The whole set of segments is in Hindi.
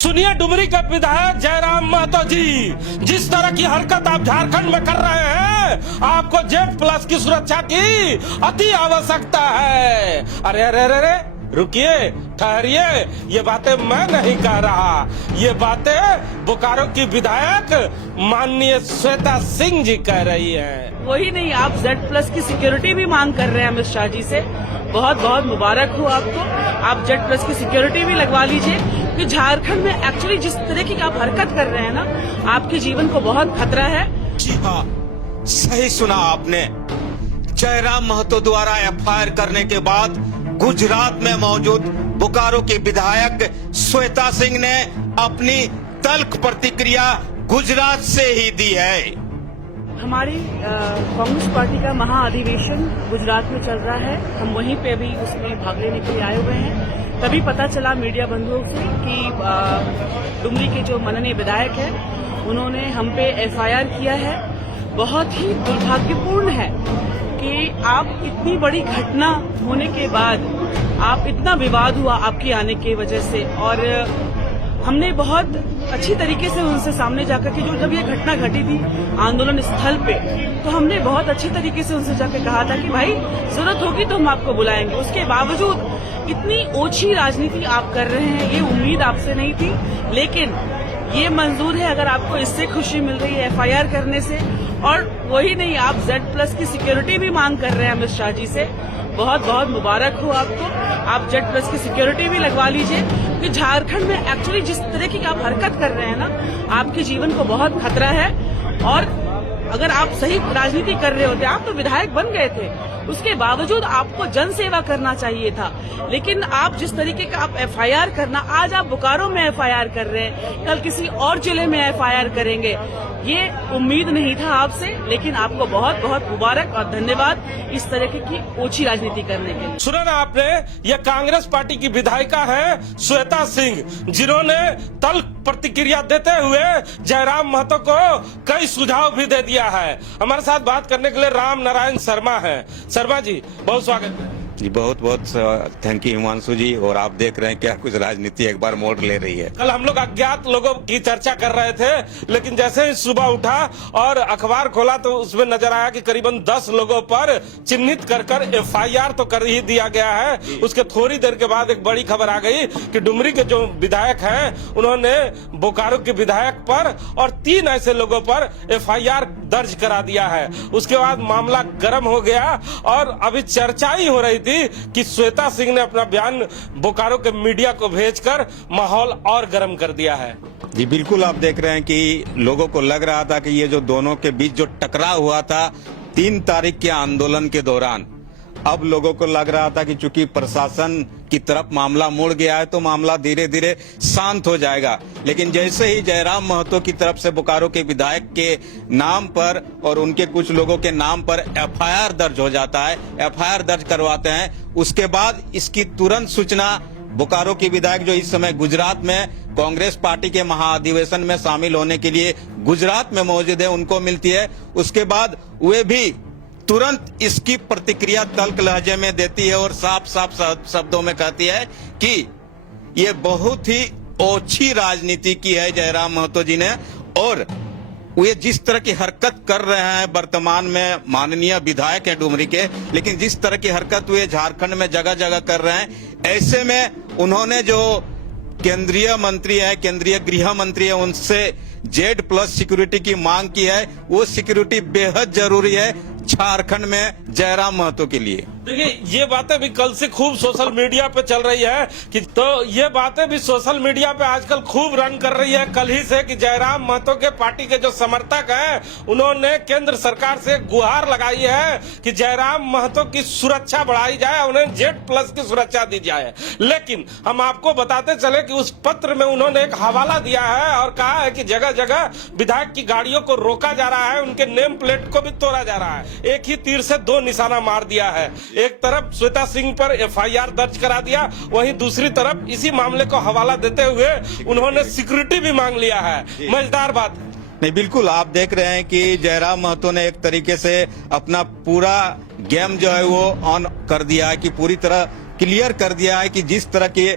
सुनिए डुमरी के विधायक जयराम महतो जी, जिस तरह की हरकत आप झारखंड में कर रहे हैं, आपको जेड प्लस की सुरक्षा की अति आवश्यकता है। अरे अरे अरे अरे रुकिए, ठहरिए, ये बातें मैं नहीं कह रहा, ये बातें बोकारो की विधायक माननीय श्वेता सिंह जी कह रही हैं। वही नहीं, आप जेड प्लस की सिक्योरिटी भी मांग कर रहे हैं अमित शाह जी से। बहुत बहुत मुबारक हो आपको, आप जेड प्लस की सिक्योरिटी भी लगवा लीजिए, कि झारखंड में एक्चुअली जिस तरह की आप हरकत कर रहे हैं ना, आपके जीवन को बहुत खतरा है। जी हाँ, सही सुना आपने। जयराम महतो द्वारा एफआईआर करने के बाद गुजरात में मौजूद बोकारो के विधायक श्वेता सिंह ने अपनी तल्ख प्रतिक्रिया गुजरात से ही दी है। हमारी कांग्रेस पार्टी का महाअधिवेशन गुजरात में चल रहा है, हम वहीं पे भी उसमें भाग लेने के लिए आए हुए हैं। तभी पता चला मीडिया बंधुओं से कि डुमरी के जो माननीय विधायक हैं, उन्होंने हम पे एफआईआर किया है। बहुत ही दुर्भाग्यपूर्ण है कि आप इतनी बड़ी घटना होने के बाद आप इतना विवाद हुआ आपकी आने की वजह से, और हमने बहुत अच्छी तरीके से उनसे सामने जाकर के, जो जब ये घटना घटी थी आंदोलन स्थल पे, तो हमने बहुत अच्छी तरीके से उनसे जाकर कहा था कि भाई जरूरत होगी तो हम आपको बुलाएंगे। उसके बावजूद इतनी ओछी राजनीति आप कर रहे हैं, ये उम्मीद आपसे नहीं थी, लेकिन ये मंजूर है अगर आपको इससे खुशी मिल रही है एफआईआर करने से। और वही नहीं, आप जेड प्लस की सिक्योरिटी भी मांग कर रहे हैं अमित शाह जी से। बहुत बहुत मुबारक हो आपको, आप जेड प्लस की सिक्योरिटी भी लगवा लीजिए, कि झारखंड में एक्चुअली जिस तरह की आप हरकत कर रहे हैं ना, आपके जीवन को बहुत खतरा है। और अगर आप सही राजनीति कर रहे होते, आप तो विधायक बन गए थे, उसके बावजूद आपको जन सेवा करना चाहिए था। लेकिन आप जिस तरीके का आप एफआईआर करना, आज आप बोकारो में एफआईआर कर रहे हैं, कल किसी और जिले में एफआईआर करेंगे, ये उम्मीद नहीं था आपसे। लेकिन आपको बहुत बहुत मुबारक और धन्यवाद इस तरह की ओछी राजनीति करने के लिए। सुना ना आपने, ये कांग्रेस पार्टी की विधायिका है श्वेता सिंह, जिन्होंने तल्ख प्रतिक्रिया देते हुए जयराम महतो को कई सुझाव भी दे दिया है। हमारे साथ बात करने के लिए राम नारायण शर्मा है। शर्मा जी, बहुत स्वागत है जी। बहुत बहुत थैंक यू हिमांशु जी। और आप देख रहे हैं क्या कुछ राजनीति एक बार मोड़ ले रही है। कल हम लोग अज्ञात लोगों की चर्चा कर रहे थे, लेकिन जैसे ही सुबह उठा और अखबार खोला तो उसमें नजर आया कि करीबन 10 लोगों पर चिन्हित कर एफआईआर तो कर ही दिया गया है। उसके थोड़ी देर के बाद एक बड़ी खबर आ गई कि डुमरी के जो विधायक हैं, उन्होंने बोकारो के विधायक पर और 3 ऐसे लोगों पर एफआईआर दर्ज करा दिया है। उसके बाद मामला गर्म हो गया और अभी चर्चा ही हो रही थी कि श्वेता सिंह ने अपना बयान बोकारो के मीडिया को भेजकर माहौल और गर्म कर दिया है। जी बिल्कुल, आप देख रहे हैं कि लोगों को लग रहा था कि ये जो दोनों के बीच जो टकराव हुआ था 3 तारीख के आंदोलन के दौरान, अब लोगों को लग रहा था कि चूंकि प्रशासन की तरफ मामला मुड़ गया है तो मामला धीरे धीरे शांत हो जाएगा। लेकिन जैसे ही जयराम महतो की तरफ से बोकारो के विधायक के नाम पर और उनके कुछ लोगों के नाम पर एफआईआर दर्ज हो जाता है, एफआईआर दर्ज करवाते हैं, उसके बाद इसकी तुरंत सूचना बोकारो के विधायक जो इस समय गुजरात में कांग्रेस पार्टी के महाअधिवेशन में शामिल होने के लिए गुजरात में मौजूद है, उनको मिलती है। उसके बाद वे भी तुरंत इसकी प्रतिक्रिया तल्ख लहजे में देती है और साफ साफ शब्दों में कहती है कि ये बहुत ही ओछी राजनीति की है जयराम महतो जी ने। और वे जिस तरह की हरकत कर रहे हैं, वर्तमान में माननीय विधायक हैं डुमरी के, लेकिन जिस तरह की हरकत वे झारखंड में जगह जगह कर रहे हैं, ऐसे में उन्होंने जो केंद्रीय मंत्री है, केंद्रीय गृह मंत्री है, उनसे जेड प्लस सिक्योरिटी की मांग की है। वो सिक्योरिटी बेहद जरूरी है झारखंड में जयराम महतो के लिए। देखिए, ये बातें भी कल से खूब सोशल मीडिया पे चल रही है कि, तो ये बातें भी सोशल मीडिया पे आजकल खूब रंग कर रही है कल ही से, कि जयराम महतो के पार्टी के जो समर्थक हैं, उन्होंने केंद्र सरकार से गुहार लगाई है कि जयराम महतो की सुरक्षा बढ़ाई जाए, उन्हें जेड प्लस की सुरक्षा दी जाए। लेकिन हम आपको बताते चले कि उस पत्र में उन्होंने एक हवाला दिया है और कहा है कि जगह जगह विधायक की गाड़ियों को रोका जा रहा है, उनके नेम प्लेट को भी तोड़ा जा रहा है। एक ही तीर से 2 निशाना मार दिया है। एक तरफ श्वेता सिंह पर एफआईआर दर्ज करा दिया, वहीं दूसरी तरफ इसी मामले को हवाला देते हुए उन्होंने सिक्योरिटी भी मांग लिया है। मजेदार बात है। नहीं, बिल्कुल आप देख रहे हैं कि जयराम महतो ने एक तरीके से अपना पूरा गेम जो है वो ऑन कर दिया है, कि पूरी तरह क्लियर कर दिया है कि जिस तरह के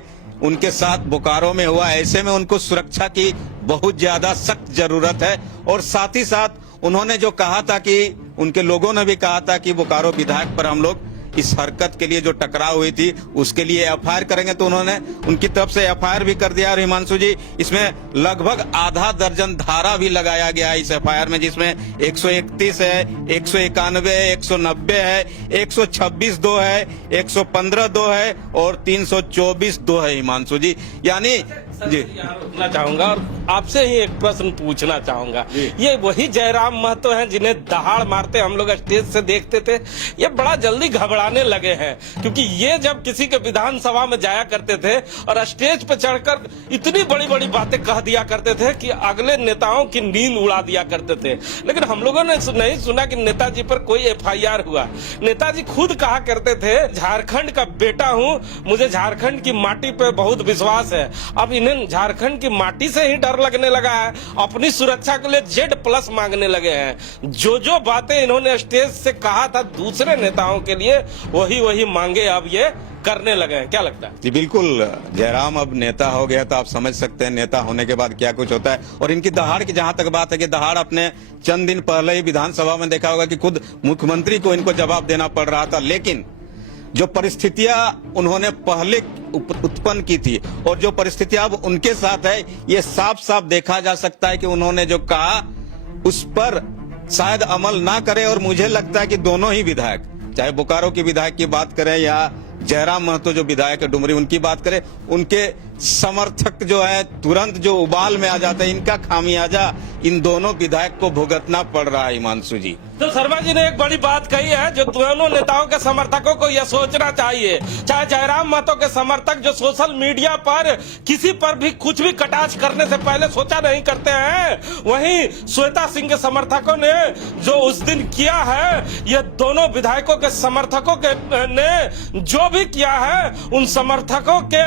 उनके साथ बोकारो में हुआ। ऐसे में उनको सुरक्षा की बहुत ज्यादा सख्त जरूरत है। और साथ ही साथ उन्होंने जो कहा था कि उनके लोगों ने भी कहा था कि बोकारो विधायक पर हम लोग इस हरकत के लिए जो टकराव हुई थी उसके लिए एफआईआर करेंगे, तो उन्होंने उनकी तरफ से एफआईआर भी कर दिया। और हिमांशु जी, इसमें लगभग आधा दर्जन धारा भी लगाया गया है इस एफआईआर में, जिसमें 131 है, 191 है, 190 है, 126(2) है, 115(2) है और 324(2) है हिमांशु जी। यानी जी रुकना चाहूंगा और आपसे ही एक प्रश्न पूछना चाहूंगा। ये वही जयराम महतो हैं जिन्हें दहाड़ मारते हम लोग स्टेज से देखते थे, ये बड़ा जल्दी घबराने लगे हैं, क्योंकि ये जब किसी के विधानसभा में जाया करते थे और स्टेज पे चढ़कर इतनी बड़ी बड़ी बातें कह दिया करते थे कि अगले नेताओं की नींद उड़ा दिया करते थे। लेकिन हम लोगों ने नहीं सुना कि नेताजी पर कोई एफआईआर हुआ। नेताजी खुद कहा करते थे, झारखंड का बेटा हूं, मुझे झारखंड की माटी पे बहुत विश्वास है। अब इन्हें झारखंड की माटी से ही डर लगने लगा है, अपनी सुरक्षा के लिए Z+ मांगने लगे हैं। जो बातें इन्होंने स्टेज से कहा था दूसरे नेताओं के लिए, वही मांगे अब ये करने लगे हैं। क्या लगता है? जी बिल्कुल, जयराम अब नेता हो गया तो आप समझ सकते हैं नेता होने के बाद क्या कुछ होता है। और इनकी दहाड़ की जहां तक बात है कि दहाड़ अपने चंद दिन पहले ही विधानसभा में देखा होगा कि खुद मुख्यमंत्री को इनको जवाब देना पड़ रहा था। लेकिन जो परिस्थितियां उन्होंने पहले उत्पन्न की थी और जो परिस्थितियां अब उनके साथ है, ये साफ साफ देखा जा सकता है कि उन्होंने जो कहा उस पर शायद अमल ना करे। और मुझे लगता है कि दोनों ही विधायक, चाहे बोकारो के विधायक की बात करें या जयराम महतो जो विधायक है डुमरी उनकी बात करें, उनके समर्थक जो है तुरंत जो उबाल में आ जाते हैं, इनका खामियाजा इन दोनों विधायक को भुगतना पड़ रहा है हिमांशु जी। तो शर्मा जी ने एक बड़ी बात कही है जो दोनों नेताओं के समर्थकों को यह सोचना चाहिए। चाहे जयराम महतो के समर्थक जो सोशल मीडिया पर किसी पर भी कुछ भी कटाक्ष करने से पहले सोचा नहीं करते हैं, वहीं श्वेता सिंह के समर्थकों ने जो उस दिन किया है, ये दोनों विधायकों के समर्थकों के ने जो भी किया है, उन समर्थकों के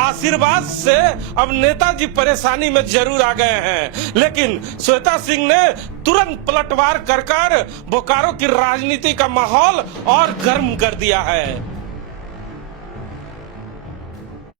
आशीर्वाद से अब नेताजी परेशानी में जरूर आ गए हैं। लेकिन श्वेता सिंह ने तुरंत पलटवार कर बोकारो की राजनीति का माहौल और गर्म कर दिया है।